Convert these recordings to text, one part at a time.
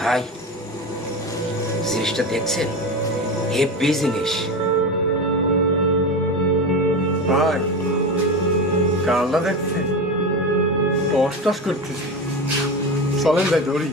ভাই জিনিসটা দেখছেন, হেভি জিনিস ভাই। কালটা দেখছেন টস টস করতেছে, চলেন ভাই ধরি।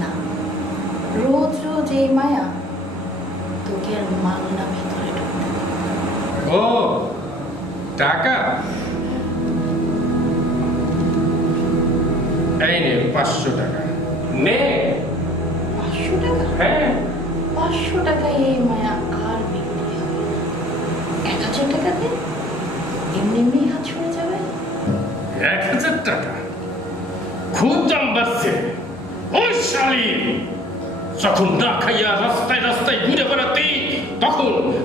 না, রোজ রোজ এই মায়া তোকে আর মানো না ভেতরে ঢুকতে। ও টাকা, এই নে 500 টাকা নে। 500 টাকা? হ্যাঁ 500 টাকায় এই মায়া আর বিক্রি হবে না। 1000 টাকা দে, এমনি এমনি হাত ছড়ে যাবে। 1000 টাকা খুব দাম বাড়ছে। ওই শালি যখন না খাইয়া রাস্তায় রাস্তায় ঘুরে বেড়াতে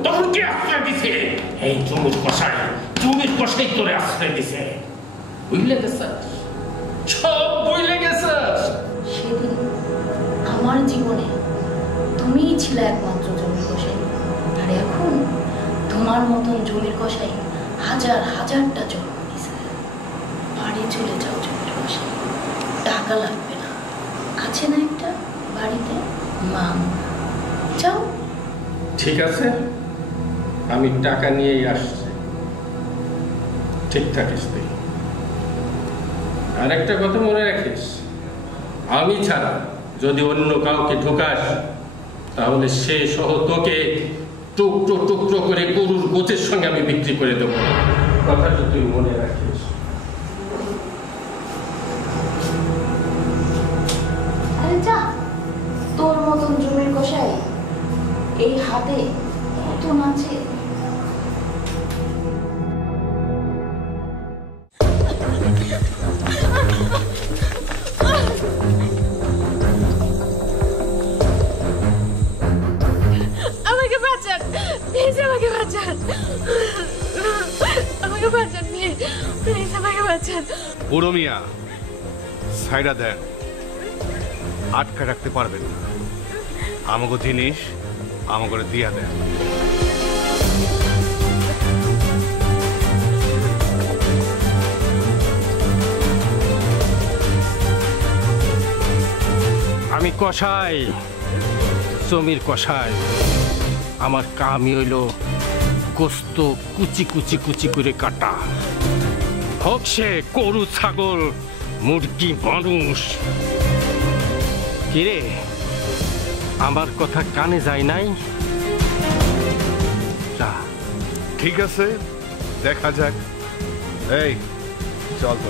তখন কি আশ্রয় দিছে? এই জমির কষাই তোরে আশ্রয় দিছে। বুঝলে গেছিস, সব বুঝলে গেছিস। সেদিন আমার জীবনে তুমিই ছিলে একমাত্র জমির কষাই, আর এখন তোমার মতন জমির কষাই হাজার হাজারটা জন্ম দিছে। বাড়ি চলে যাও জমির কষাই, টাকা লাগবে না। আছে না একটা বাড়িতে মাম, যাও। ঠিক আছে, আমি টাকা নিয়েই আসছি। ঠিক থাকিস তুই। আর একটা কথা মনে রাখিস, আমি ছাড়া যদি অন্য কাউকে ঢোকাস তাহলে সে সহ তোকে টুকরো টুকরো করে গরুর গোছের সঙ্গে আমি বিক্রি করে দেবো। কথাটা তুই মনে রাখিস। আরে যা, তোর মতন জমির কষাই এই হাতে কত নাচে। আমাকে বাঁচান, প্লিজ আমাকে বাঁচান, আমাকে বাঁচান, প্লিজ আমাকে বাঁচান। বুড়ো মিয়া, সাইডা দেন, আটকা রাখতে পারবেন না। আমাকে জিনিস আমাকে দিয়া দেন। আমি কষাই, জমির কষাই। আমার কামই হইল গোস্ত কুচি কুচি কুচি করে কাটা, হোক সে গরু, ছাগল, মুরগি, মানুষ। কিরে, আমার কথা কানে যায় নাই? ঠিক আছে, দেখা যাক। এই চল তো।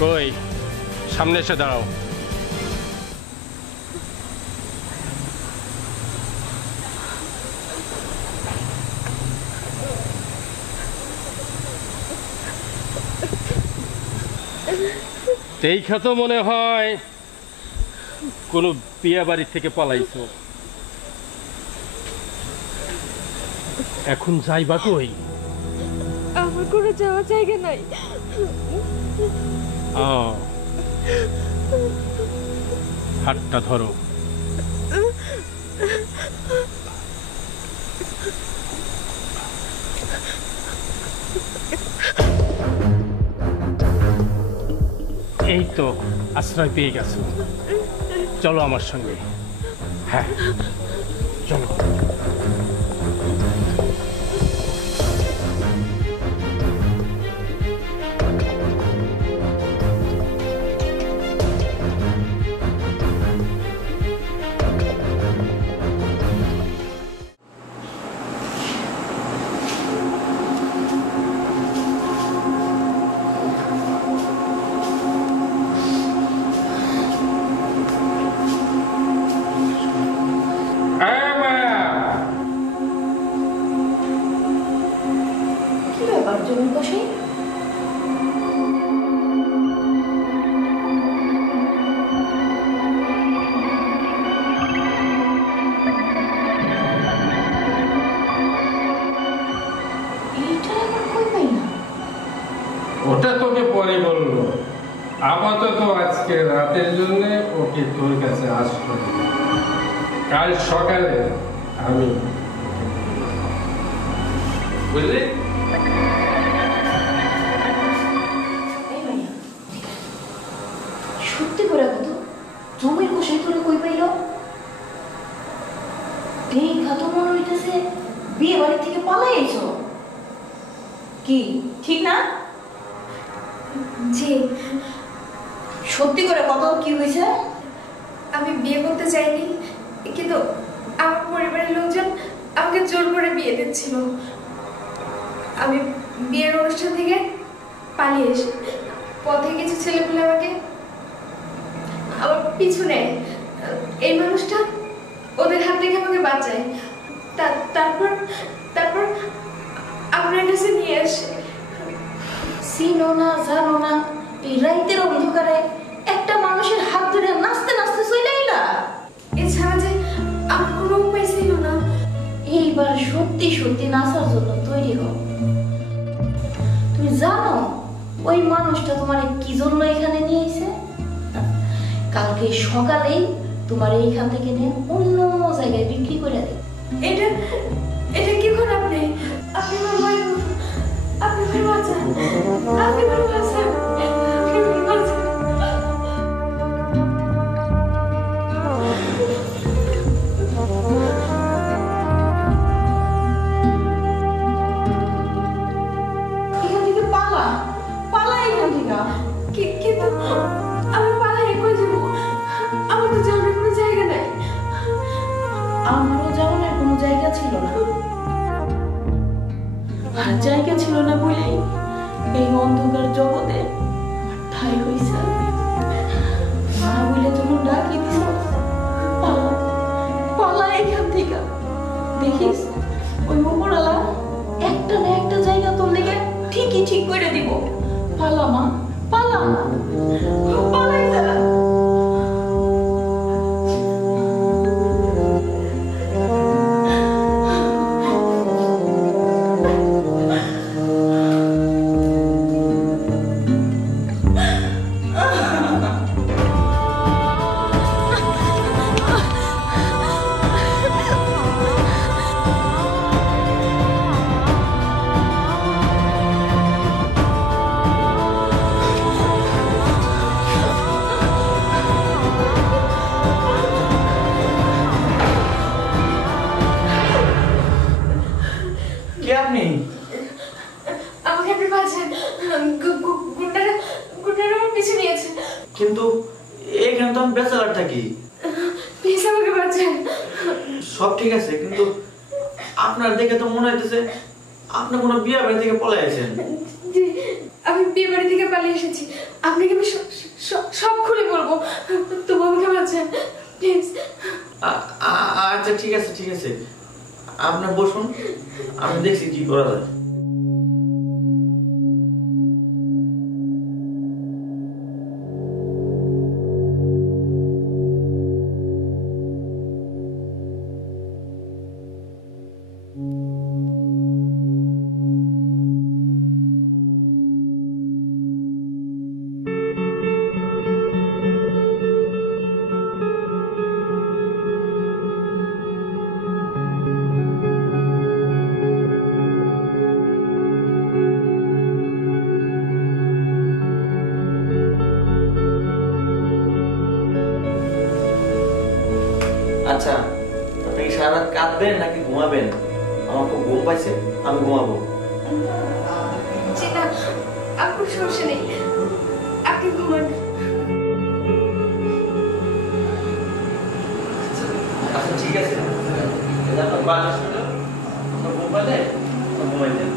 কই, সামনে এসে দাঁড়াও। দেখা তো মনে হয় কোনো বিয়ে বাড়ি থেকে পালাইছো। এখন যাইবা কই? আমার কোনো যাওয়ার জায়গা নাই। হাতটা ধরো। এই তো আশ্রয় পেয়ে গেছো, চলো আমার সঙ্গে। হ্যাঁ চলো। কি ব্যাপার জমির কষাই? এইটা আমার কই পাই না। ওটা তোকে পরে বললো, আপাতত আজকে রাতের জন্য ওকে তোর কাছে আসতে দিবি। কাল সকালে আমি, বুঝলি? এই মাইয়া, সত্যি করে কত জমির কষাই তোরে কই পাইল? দেখা তো মনে হইতেছে বিয়ে বাড়ি থেকে পালাই আইছো। কি ঠিক না? জি, সত্যি করে কত কি হয়েছে? আমি বিয়ে করতে চাইনি, কিন্তু আমার পরিবারের লোকজন আমাকে জোর করে বিয়ে দিচ্ছিল। আমি বিয়ের অনুষ্ঠান থেকে পালিয়ে এসে পথে কিছু ছেলেপুলে আমাকে আমার পিছু নেয়। এই মানুষটা ওদের হাত থেকে আমাকে বাঁচায়। তারপর তারপর আপনার কাছে নিয়ে আসে। চিনো না জানো না, এই রাইতের অন্ধকারে একটা মানুষের হাত ধরে নাচতে নাচতে চলে আইলা। এছাড়া যে আমার কোনো উপায় ছিল না। এইবার সত্যি সত্যি নাচার জন্য তৈরি হও। তুমি জানো ওই মানুষটা তোমার কি জন্য এখানে নিয়ে এসে? কালকে সকালেই তোমার এইখান থেকে নিয়ে অন্য জায়গায় বিক্রি করে দেবে। এটা এটা কি করেন আপনি? আপনি আমার ভাই, আপনি আমার বাচ্চা, আপনি আমার বাচ্চা, আপনি আমার বাচ্চা। এখান থেকে পালা, পালা এখান থেকে। কিন্তু আমি পালাই কই যাব? আমার তো যাওয়ার কোনো জায়গা নাই। আমারও যাওয়ার কোনো জায়গা ছিল না, আর জায়গা ছিল না বলেই এই অন্ধকার জগতে ঠাই হইছে। মা বলে যখন ডাকি দিছ, পালা পালা এখান থেকে। দেখিস ওই উপরওয়ালা একটা না একটা জায়গা তোর লেগে ঠিকই ঠিক করে দিব। পালা মা, পালা, পালাই যা। কে আপনি? আমাকে আপনি বাঁচান। গুন্ডারা আমার পিছু নিয়েছে। কিন্তু এখানে তো আমি ব্যাচেলার থাকি। প্লিজ আমাকে বাঁচান। সব ঠিক আছে, কিন্তু আপনার দেখে তো মনে হইতেছে আপনি কোনো বিয়ে বাড়ি থেকে পলাই আছেন। জি, আমি বিয়ে বাড়ি থেকে পালিয়ে এসেছি। আপনাকে আমি সব খুলে বলবো, তবু আমাকে বাঁচান প্লিজ। আচ্ছা ঠিক আছে ঠিক আছে, আপনি বসুন, আমি দেখছি কি করা যায়। আচ্ছা, আপনি কি সারা রাত কাঁদবেন নাকি ঘুমাবেন? আমার খুব ঘুম পাইছে, আমি ঘুমাবো। জি না, আপনার সমস্যা নেই, আপনি ঘুমান। আচ্ছা ঠিক আছে, আপনার বাড়ি শুনে আপনার ঘুম পাইলে ঘুমাই দেন।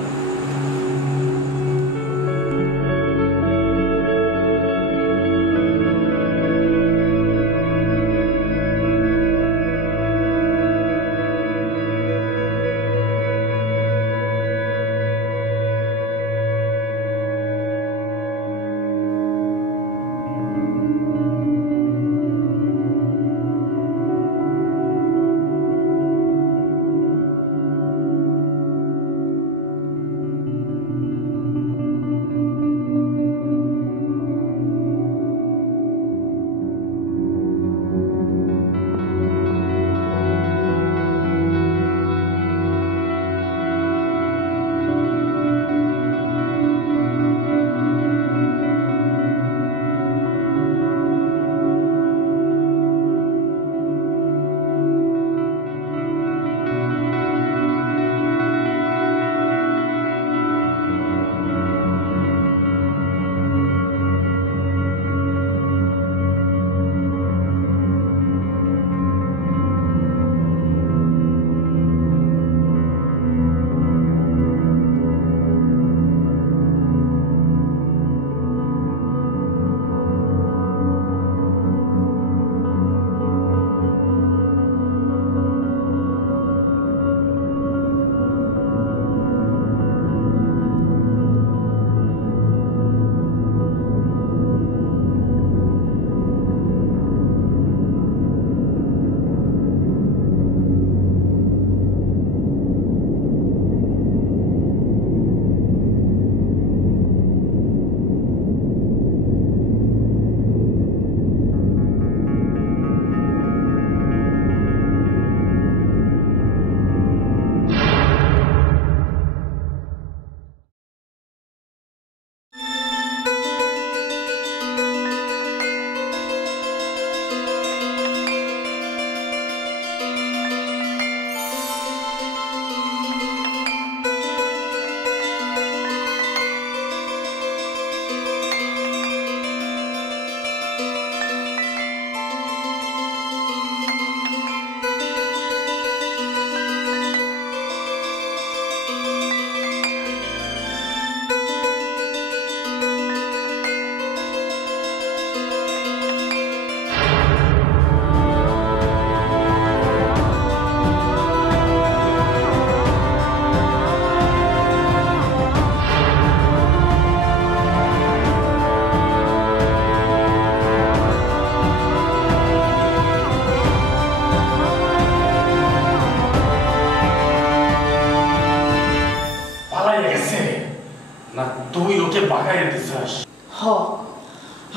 হ,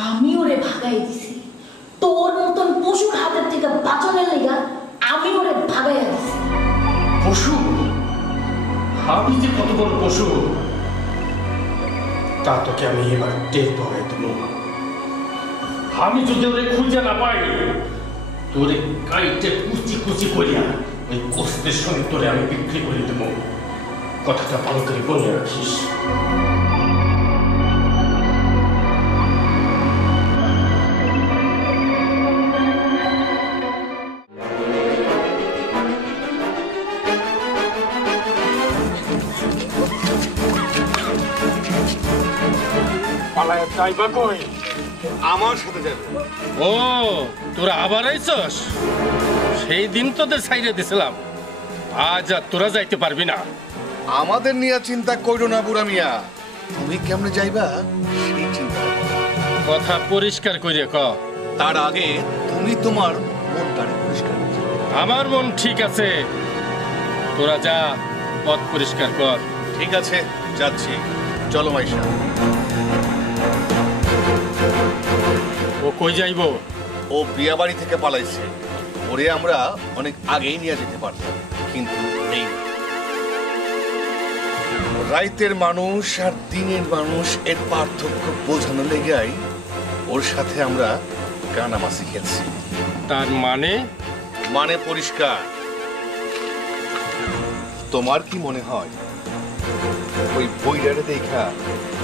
আমি ওরে ভাগাই দিছি। তোর মতন পশুর হাতের থেকে বাঁচানোর লেগা আমি ওরে ভাগাইয়া দিছি। পশু? আমি যে কত বড় পশু তা তোকে আমি এবার টের পাই দেব। আমি যদি ওরে খুঁজে না পাই, তোরে কাইটে কুচি কুচি করিয়া ওই কষ্টের সঙ্গে তোরে আমি বিক্রি করে দেব। কথাটা ভালো করে বলে রাখিস। আমার সাথে যাবে। ও, তোরা আবার আইছস? সেই দিন তোদের সাইডে দিছিলাম, আজ আর তোরা যাইতে পারবি না। আমাদের নিয়ে চিন্তা কইরো না বুড়া মিয়া, তুমি কেমনে যাইবা সেই চিন্তা করো। কথা পরিষ্কার কইরে ক। তার আগে তুমি তোমার মনটারে পরিষ্কার করো। আমার মন ঠিক আছে, তোরা যা পথ পরিষ্কার কর। ঠিক আছে, যাচ্ছি। চলো মাইশা। ও কই যাইব? ও বিয়া বাড়ি থেকে পালাইছে। ওরে আমরা অনেক আগেই নিয়ে যেতে পারতাম, কিন্তু নেই। রাইতের মানুষ আর দিনের মানুষ এর পার্থক্য বোঝানো লেগাই ওর সাথে আমরা কানামাছি খেলছি। তার মানে মানে পরিষ্কার। তোমার কি মনে হয় ওই বইটারে দেখা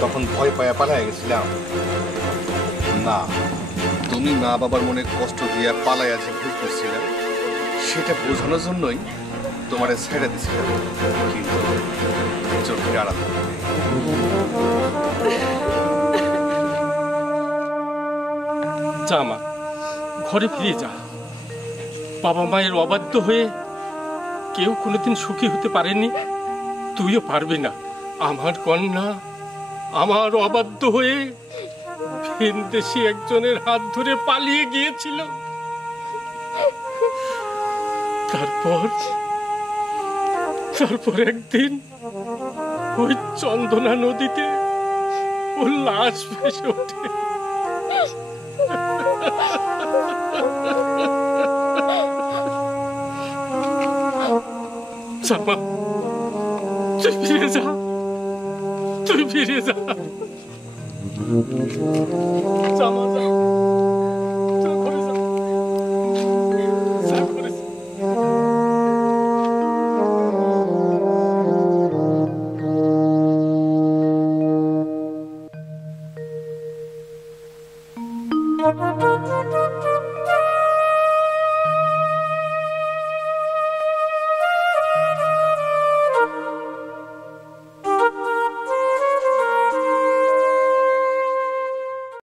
তখন ভয় পায়া পালায় গেছিলাম? না, তুমি মা বাবার মনে কষ্ট দিয়ে পালাইয়া যে ভুল করছিলাম সেটা বোঝানোর জন্যই তোমারে ছেড়ে দিছিলাম, কিন্তু চোখের আড়াল। যা মা, ঘরে ফিরে যা। বাবা মায়ের অবাধ্য হয়ে কেউ কোনোদিন সুখী হতে পারেনি, তুইও পারবি না। আমার কন্যা আমার অবাধ্য হয়ে ভিনদেশী একজনের হাত ধরে পালিয়ে গিয়েছিল। তারপর একদিন ওই চন্দনা নদীতে ওর লাশ ভেসে ওঠে। জামা, তুই ফিরে যা, তুই ফিরে যা। জামা, যা, যা ঘরে যা, যা ঘরে যা। Thank you.